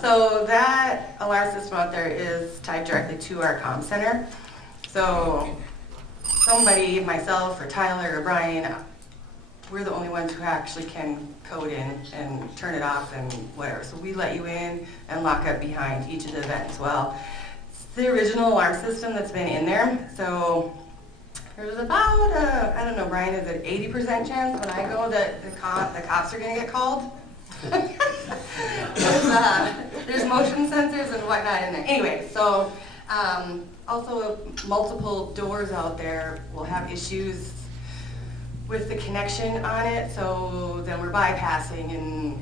So that alarm system out there is tied directly to our comm center. So somebody, myself or Tyler or Brian, we're the only ones who actually can code in and turn it off and whatever. So we let you in and lock up behind each of the events. Well, it's the original alarm system that's been in there. So there's about, I don't know, Brian, is it 80% chance when I go that the cops are going to get called? There's motion sensors and whatnot in there. Anyway, so also multiple doors out there will have issues with the connection on it, so then we're bypassing, and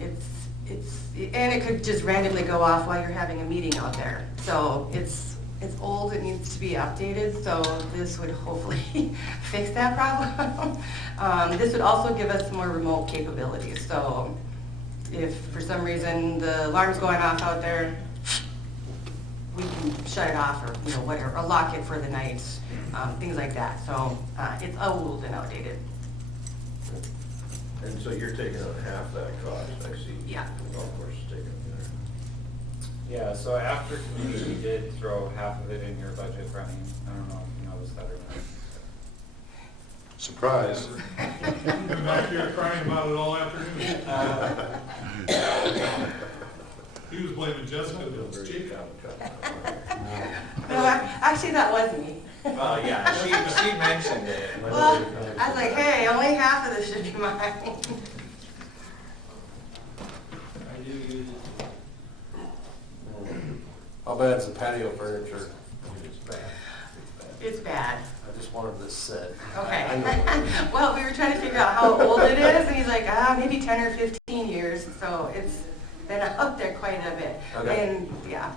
and it could just randomly go off while you're having a meeting out there. So it's old, it needs to be updated, so this would hopefully fix that problem. This would also give us more remote capabilities. So if for some reason the alarm's going off out there, we can shut it off or whatever, or lock it for the night, things like that. So it's old and outdated. And so you're taking on half that cost, I see. Yeah. The golf course is taking it there. Yeah, so after committee, we did throw half of it in your budget, Brian. I don't know if you noticed that or not. Surprise. Been back here crying about it all afternoon. He was blaming Jessica, but it was Jacob. No, actually that was me. Well, yeah, she mentioned it. Well, I was like, hey, only half of this should be mine. I do use it. How bad's the patio furniture? It's bad. It's bad. I just wanted this said. Okay. I know. Well, we were trying to figure out how old it is, and he's like, maybe 10 or 15 years. So it's been out there quite a bit. Okay. And yeah,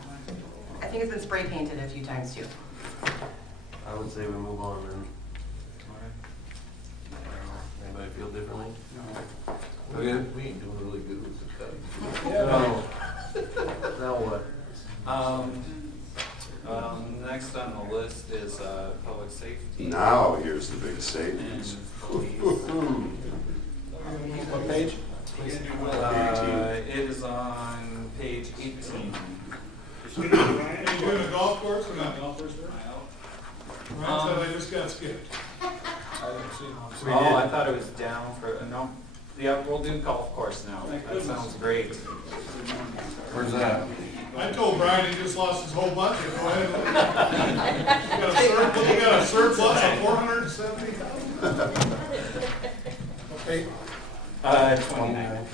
I think it's been spray painted a few times too. I would say we move on then. Anybody feel differently? No. We ain't doing really good with the cut. No. Now what? Next on the list is public safety. Now, here's the big And savings. police. What page? It is on page 18. Are you doing a golf course or not? Golf course there? Ryan said I just got skipped. Oh, I thought it was down for, no. Yeah, we'll do golf course now. That sounds great. Where's that? I told Brian he just lost his whole budget. Go ahead. You got a surplus of $470,000. Okay. 29.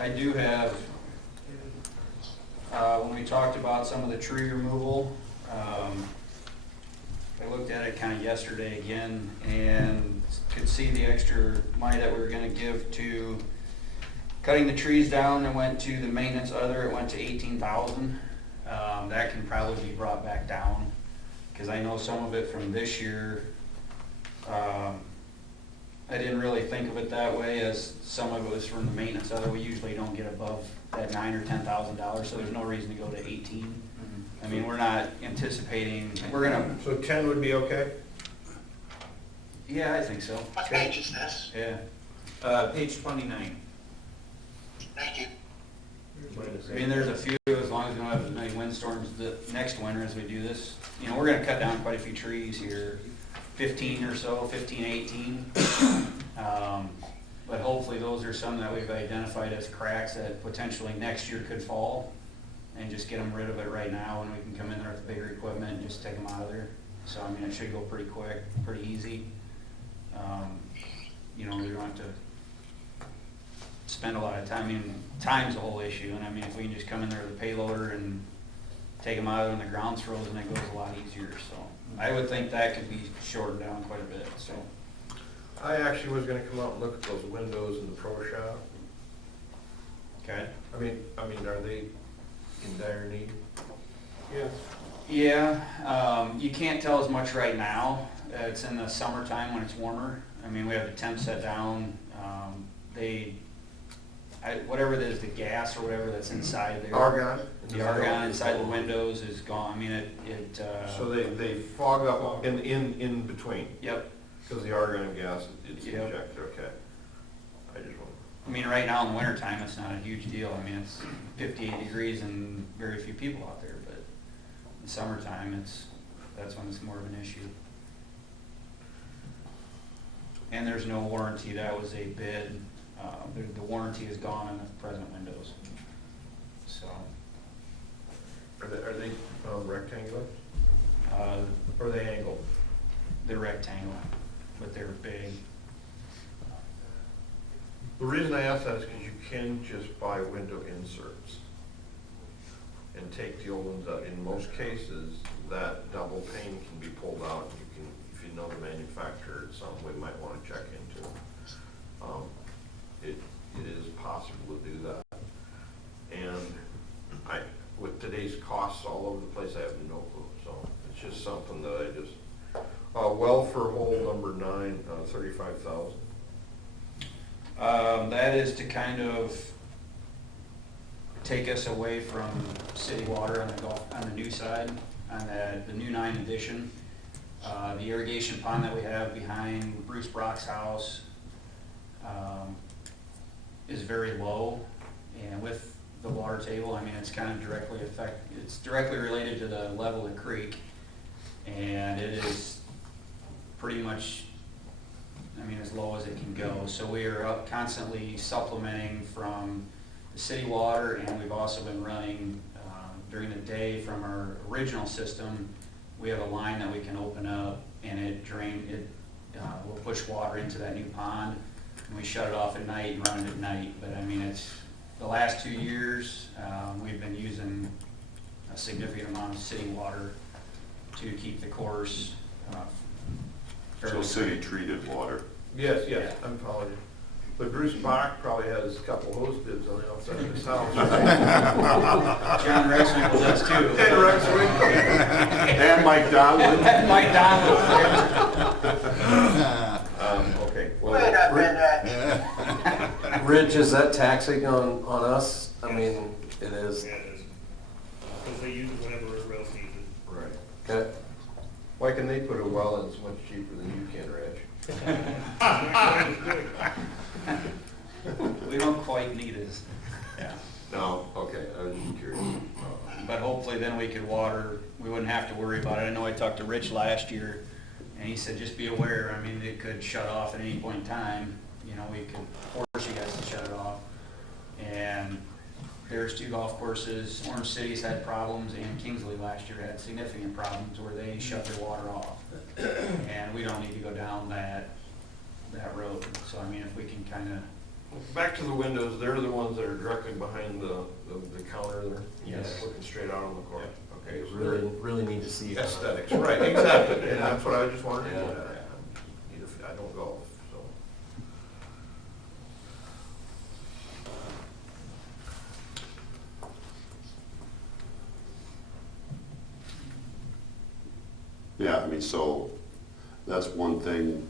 I do have, when we talked about some of the tree removal, I looked at it kind of yesterday again and could see the extra money that we were going to give to cutting the trees down and went to the maintenance other, it went to 18,000. That can probably be brought back down because I know some of it from this year, I didn't really think of it that way, as some of it was from the maintenance other. We usually don't get above that $9,000 or $10,000, so there's no reason to go to 18. I mean, we're not anticipating, we're gonna, So 10 would be okay? yeah, I think so. What page is this? Yeah. Page 29. Thank you. I mean, there's a few, as long as we don't have as many windstorms the next winter as we do this. You know, we're gonna cut down quite a few trees here, 15 or so, 15, 18. But hopefully those are some that we've identified as cracks that potentially next year could fall, and just get them rid of it right now, and we can come in there with bigger equipment and just take them out of there. So, I mean, it should go pretty quick, pretty easy. You know, we don't have to spend a lot of time. I mean, time's the whole issue, and I mean, if we can just come in there with a payloader and take them out when the ground's frozen, it goes a lot easier. So I would think that could be shortened down quite a bit, so. I actually was gonna come out and look at those windows in the pro shop. Okay. I mean, are they in dire need? Yes. Yeah, you can't tell as much right now. It's in the summertime when it's warmer. I mean, we have the temp set down. whatever it is, the gas or whatever that's inside there. Argon? The argon inside the windows is gone. I mean, So they fog up in between, Yep. because the argon gas is Yep. injected, okay. I just want, I mean, right now in the wintertime, it's not a huge deal. I mean, it's 58 degrees and very few people out there, but in the summertime, that's when it's more of an issue. And there's no warranty. That was a bid. The warranty is gone on the present windows. So, are they rectangular, uh, or are they angled? they're rectangle, but they're big. The reason I ask that is because you can just buy window inserts and take the old ones out. In most cases, that double pane can be pulled out. You can, if you know the manufacturer, it's something we might want to check into. It is possible to do that. And with today's costs all over the place, I have no clue. So it's just something that I just, well, for hole number 9, 35,000. That is to kind of take us away from city water on the new side, on the new 9 edition. The irrigation pond that we have behind Bruce Brock's house is very low, and with the water table, I mean, it's kind of directly related to the level of the creek, and it is pretty much, I mean, as low as it can go. So we are up constantly supplementing from the city water, and we've also been running during the day from our original system. We have a line that we can open up, and will push water into that new pond, and we shut it off at night and run it at night. But I mean, it's the last 2 years we've been using a significant amount of city water to keep the course. So city treated water. Yes, I'm following you. But Bruce Bach probably has a couple hose bibs on the outside of his house. John Rexwinkle does too. And Rex Winkle. And Mike Donlin. Mike Donlin. Okay, Wait a well, minute. Rich, is that taxing on us? I mean, it is. Yeah, it is. Because they use it whenever everybody else needs it. right. Okay. Why can they put a well in that's much cheaper than you can, Rich? We don't quite need it. Yeah. No, okay, I was just curious. But hopefully then we could water, we wouldn't have to worry about it. I know I talked to Rich last year, and he said, just be aware, I mean, it could shut off at any point in time. You know, we could force you guys to shut it off. And there's 2 golf courses, Orange City's had problems, and Kingsley last year had significant problems where they shut their water off. And we don't need to go down that road. So, I mean, if we can kind of, Back to the windows, they're the ones that are directly behind the counter there? Yes. Looking straight out on the court? Okay, so Really need to see it. aesthetics, right, exactly, and that's what I just wanted to Yeah. do. I don't golf, so. Yeah, I mean, so that's one thing.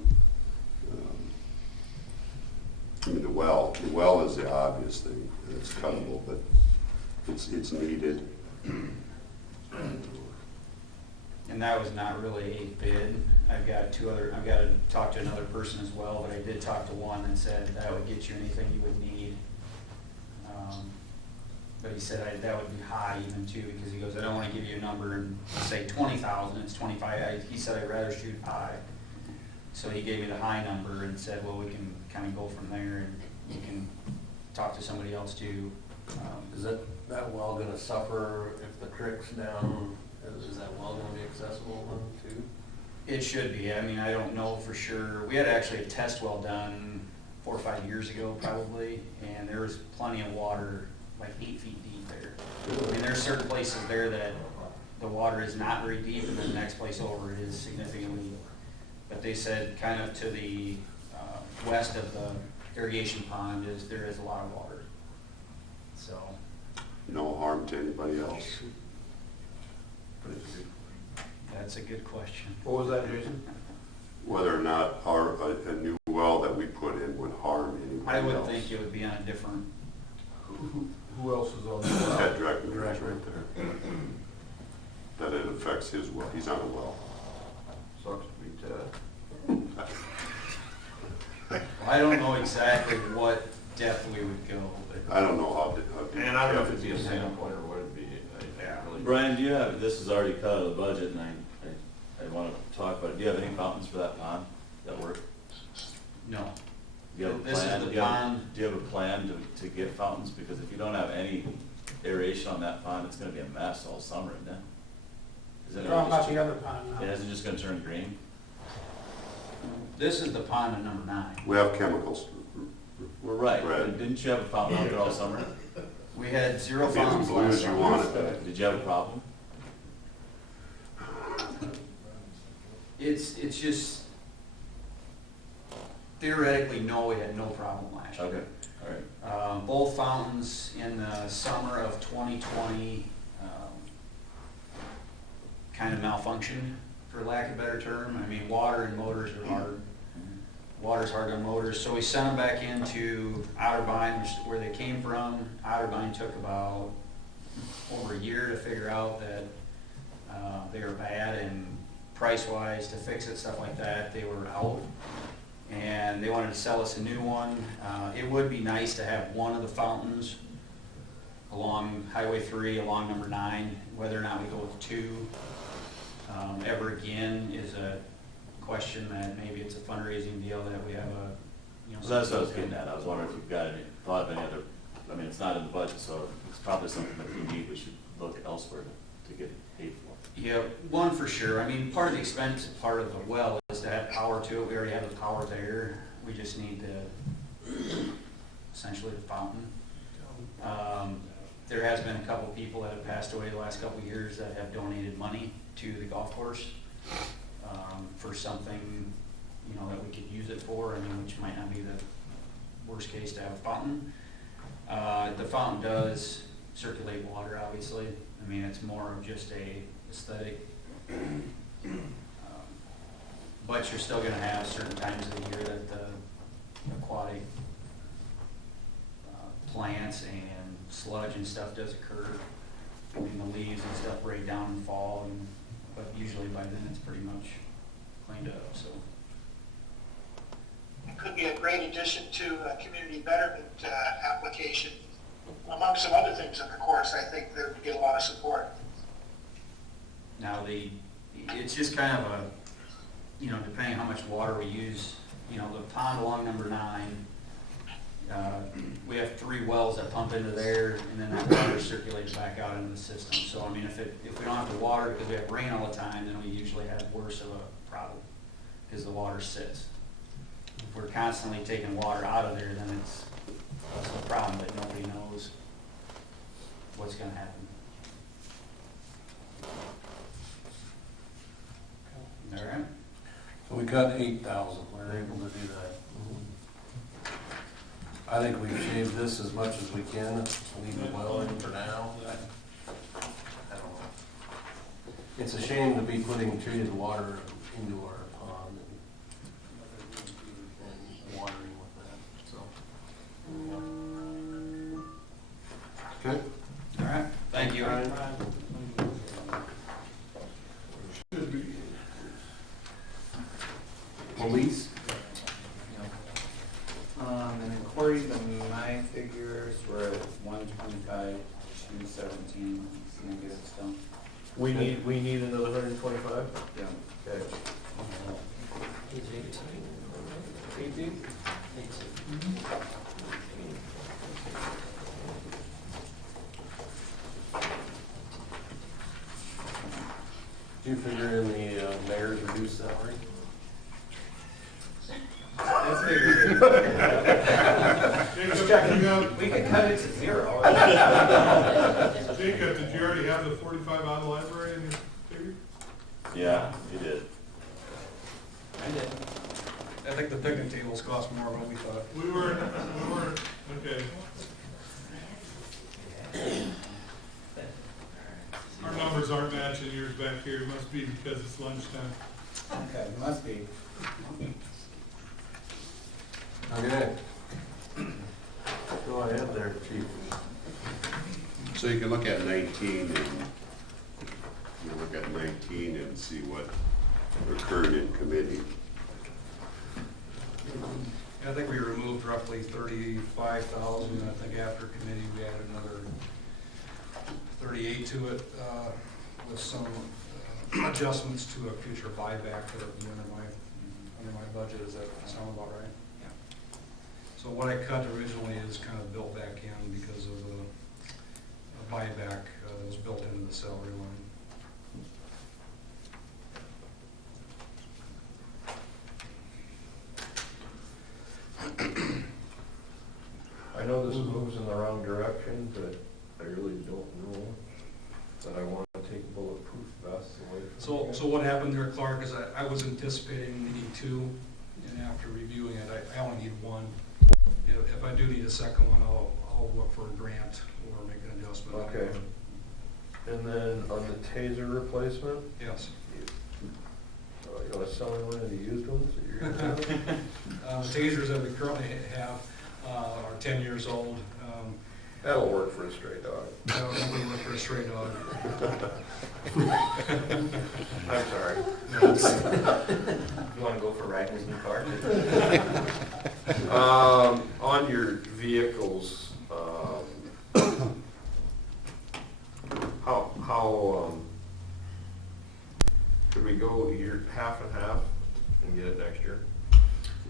I mean, the well is the obvious thing. It's cuttable, but it's needed. and that was not really a bid. I've got to talk to another person as well, but I did talk to one that said that would get you anything you would need. But he said that would be high even too, because he goes, I don't want to give you a number and say 20,000, it's 25. He said I'd rather shoot high. So he gave me the high number and said, well, we can kind of go from there, and you can talk to somebody else too. Is that well gonna suffer if the creek's down? Is that well gonna be accessible then too? It should be. I mean, I don't know for sure. We had actually a test well done 4 or 5 years ago probably, and there was plenty of water, like 8 feet deep there. I mean, there's certain places there that the water is not very deep, and then the next place over it is significantly deep. But they said kind of to the west of the irrigation pond there is a lot of water. So. No harm to anybody else. That's a good question. What was that, Jason? Whether or not a new well that we put in would harm anybody I else. would think it would be on a different Who else is on the Ted Dreckman is right there. That it affects his well, he's on a well. Sucks to be Ted. I don't know exactly what depth we would go, but I don't know how deep. And I don't know if it'd be a standpoint or what it'd be. I really. Brian, do you have, this is already cut out of the budget, and I want to talk about it. Do you have any fountains for that pond that work? no. Do you have a This is plan? the Do you have- pond. Do you have a plan to get fountains? Because if you don't have any aeration on that pond, it's gonna be a mess all summer, isn't it? Isn't it Talking about just- the other pond now. Yeah, isn't it just gonna turn green? This is the pond at number 9. We have chemicals. We're right. Right. Didn't you have a fountain out there all summer? We had 0 Be as fountains blue last as you summer. want it. Did you have a problem? It's just theoretically, no, we had no problem last year. Okay, all right. Both fountains in the summer of 2020 kind of malfunctioned, for lack of a better term. I mean, water and motors are hard. Water's hard on motors, so we sent them back into Otterbein, which is where they came from. Otterbein took about over a year to figure out that they were bad, and price-wise, to fix it, stuff like that, they were out. And they wanted to sell us a new one. It would be nice to have one of the fountains along Highway 3, along number 9. Whether or not we go with 2 ever again is a question that maybe it's a fundraising deal that we have a, you know. So that's what I was getting at. I was wondering if you've got any, thought of any other, I mean, it's not in the budget, so it's probably something that we need, we should look elsewhere to get paid for. Yeah, one for sure. I mean, part of the expense, part of the well is to have power to it. We already have the power there. We just need essentially the fountain. There has been a couple people that have passed away the last couple of years that have donated money to the golf course for something, you know, that we could use it for. I mean, which might not be the worst case to have a fountain. The fountain does circulate water, obviously. I mean, it's more of just a aesthetic. But you're still gonna have certain times of the year that the aquatic plants and sludge and stuff does occur. I mean, the leaves and stuff break down and fall, but usually by then it's pretty much cleaned up, so. It could be a great addition to a community betterment application. Among some other things in the course, I think that would get a lot of support. Now, it's just kind of a, you know, depending how much water we use, you know, the pond along number 9, we have 3 wells that pump into there, and then that water circulates back out into the system. So, I mean, if we don't have the water because we have rain all the time, then we usually have worse of a problem because the water sits. If we're constantly taking water out of there, then it's a problem that nobody knows what's going to happen. All right. So we cut 8,000, we're able to do that. I think we've shaved this as much as we can, leave the well in for now. I don't know. It's a shame to be putting treated water into our pond and watering with that, so. Okay. All right. Thank you. Police? And according to my figures, we're at 125, 217 negative still. We need another 125? Yeah. Okay. Did you figure in the mayor's reduced salary? That's bigger. Jacob, We could cut it to 0. Jacob, did you already have the 45 out of the library in your figure? Yeah, you did. I did. I think the picnic tables cost more than we thought. We weren't, okay. Our numbers aren't matching yours back here, it must be because it's lunchtime. Okay, must be. Okay. Go ahead there, chief. So you can look at 19 and, you look at 19 and see what occurred in committee. I think we removed roughly 35,000, I think after committee we added another 38 to it, with some adjustments to a future buyback that would be under my budget. Does that sound about right? Yeah. So what I cut originally is kind of built back in because of a buyback that was built into the salary line. I know this moves in the wrong direction, but I really don't know that I want to take bulletproof vests away from So what happened there, Clark, is I was anticipating needing two, and after reviewing it, I only need one. If I do need a second one, I'll look for a grant or make an adjustment. Okay. And then on the taser replacement, Yes. you want to sell me one of the used ones that you're going to sell? The tasers that we currently have are 10 years old. That'll work for a stray dog. I don't think we look for a stray dog. I'm sorry. You wanna go for riding his new car? On your vehicles, how, could we go year, half and half and get it next year?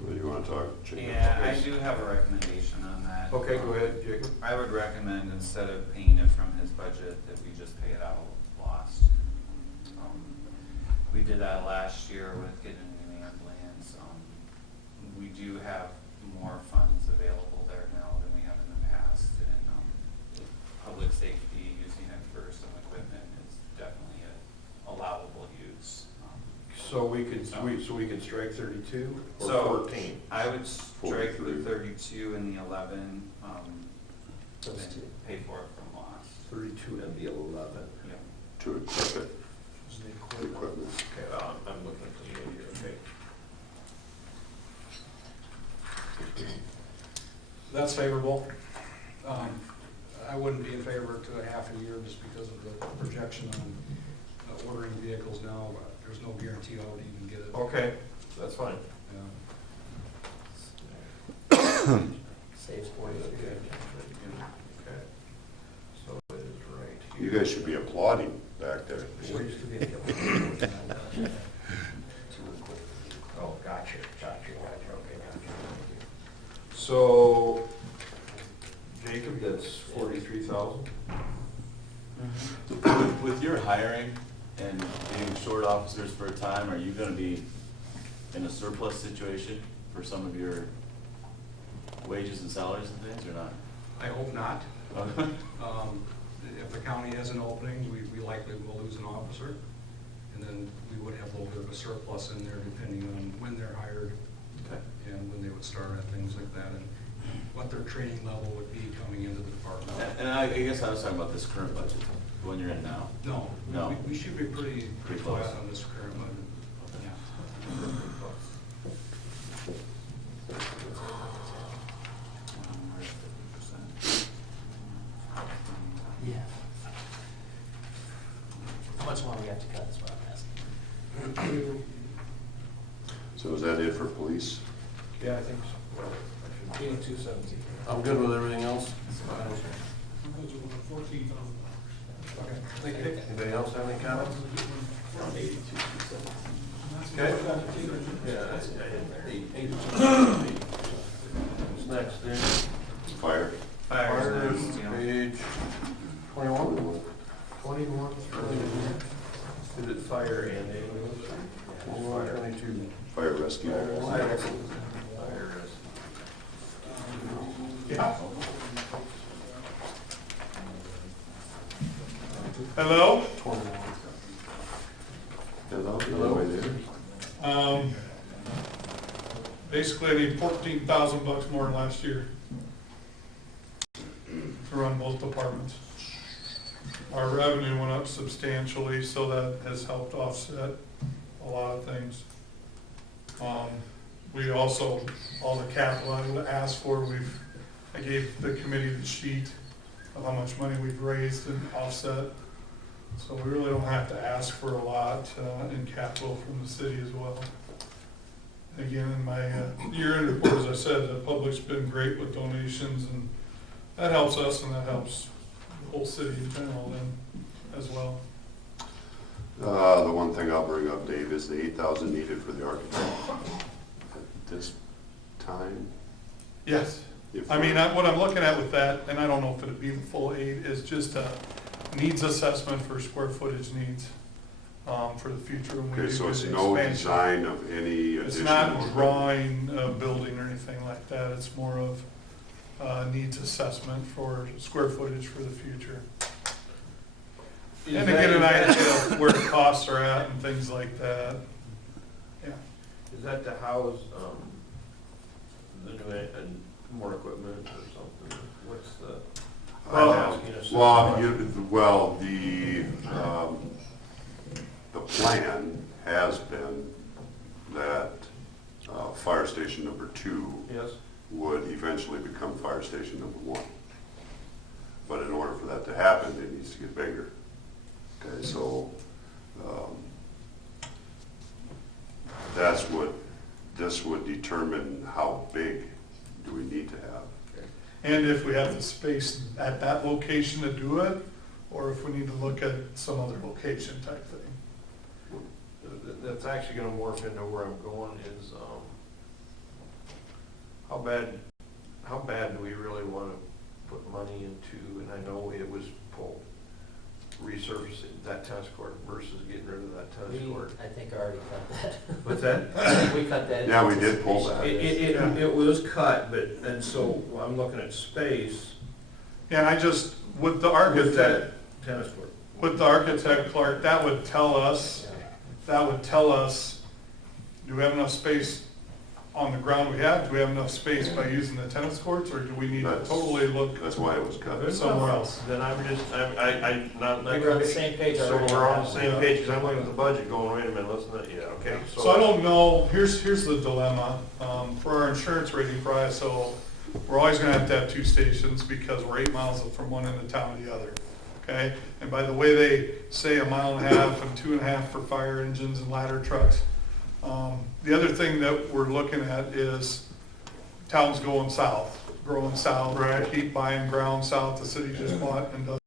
Well, you want to talk? Yeah, I do have a recommendation on that. Okay, go ahead, Jacob. I would recommend, instead of paying it from his budget, that we just pay it out of lost. We did that last year with getting a new ambulance. We do have more funds available there now than we have in the past, and public safety, using it for some equipment is definitely a allowable use. So we could, so we could strike 32 or So, 14? I would strike the 43. 32 and the 11, Let's do and pay for it from loss. 32 and the 11. Yeah. To equip it, Is the the equipment. equipment. Okay, I'm looking at the video, okay. That's favorable. I wouldn't be in favor to a half a year just because of the projection on ordering vehicles now. But there's no guarantee I would even get it. Okay, that's fine. Yeah. Saves 40. Okay. So it is right You here. guys should be applauding back there. Oh, gotcha, okay, gotcha. So, Jacob, that's 43,000? With your hiring and being short officers for a time, are you gonna be in a surplus situation for some of your wages and salaries and things, or not? I hope not. If the county has an opening, we likely will lose an officer. And then we would have a little bit of a surplus in there depending on when they're hired Okay. and when they would start and things like that, and what their training level would be coming into the department. And I guess I was talking about this current budget, the one you're in now. No, No. we should be pretty Pretty flat close. on this current budget. Yeah. Yeah. How much more we have to cut is what I'm asking. So is that it for police? Yeah, I think so. 217. I'm good with everything else. Okay, thank you. Anybody else have any comments? Okay. Yeah, that's, eight. What's next, there? Fire? Fire, next, yeah. page 21. 21, is it fire and ambulance? 21, 22. Fire rescue? Fire rescue. Yeah. Hello? 21. Hello? Hello. Hello. Basically, I need $14,000 more than last year to run both departments. Our revenue went up substantially, so that has helped offset a lot of things. We also, all the capital I would ask for, I gave the committee the sheet of how much money we've raised and offset. So we really don't have to ask for a lot in capital from the city as well. Again, in my year-end report, as I said, the public's been great with donations, and that helps us and that helps the whole city in general then as well. The one thing I'll bring up, Dave, is the 8,000 needed for the architect at this time. Yes. If I mean, we're- what I'm looking at with that, and I don't know if it'd be the full 8, is just a needs assessment for square footage needs for the future. When we Okay, do so it's the no expansion. design of any It's additional. not drawing a building or anything like that. It's more of needs assessment for square footage for the future. And to get an idea of where the costs are at and things like that. Yeah. Is that to house, the new, and more equipment or something? What's the? The plan has been that fire station number 2 Yes. would eventually become fire station number 1. But in order for that to happen, it needs to get bigger. Okay, so that's what this would determine how big do we need to have. And if we have the space at that location to do it, or if we need to look at some other location type thing. That's actually gonna morph into where I'm going is, how bad do we really wanna put money into, and I know it was pulled, resurfacing that tennis court versus getting rid of that tennis court. I think I already cut that. What's that? We cut that. Yeah, we did pull that. It was cut, but, and so I'm looking at space And I just, with the with architect, that tennis court. with the architect, Clark, that would tell us, do we have enough space on the ground we have? Do we have enough space by using the tennis courts, or do we need to That's- totally look That's why it was cut. somewhere else? Then I'm just, not. We were on the same page So already. we're on the same page, because I'm looking at the budget going, wait a minute, let's not, yeah, okay. So I don't know, here's the dilemma. For our insurance rating for ISO, we're always gonna have 2 stations because we're 8 miles from one end of town to the other. Okay? And by the way they say 1.5 miles and 2.5 for fire engines and ladder trucks. The other thing that we're looking at is towns going south, growing south. Right. Keep buying ground south. The city just bought and does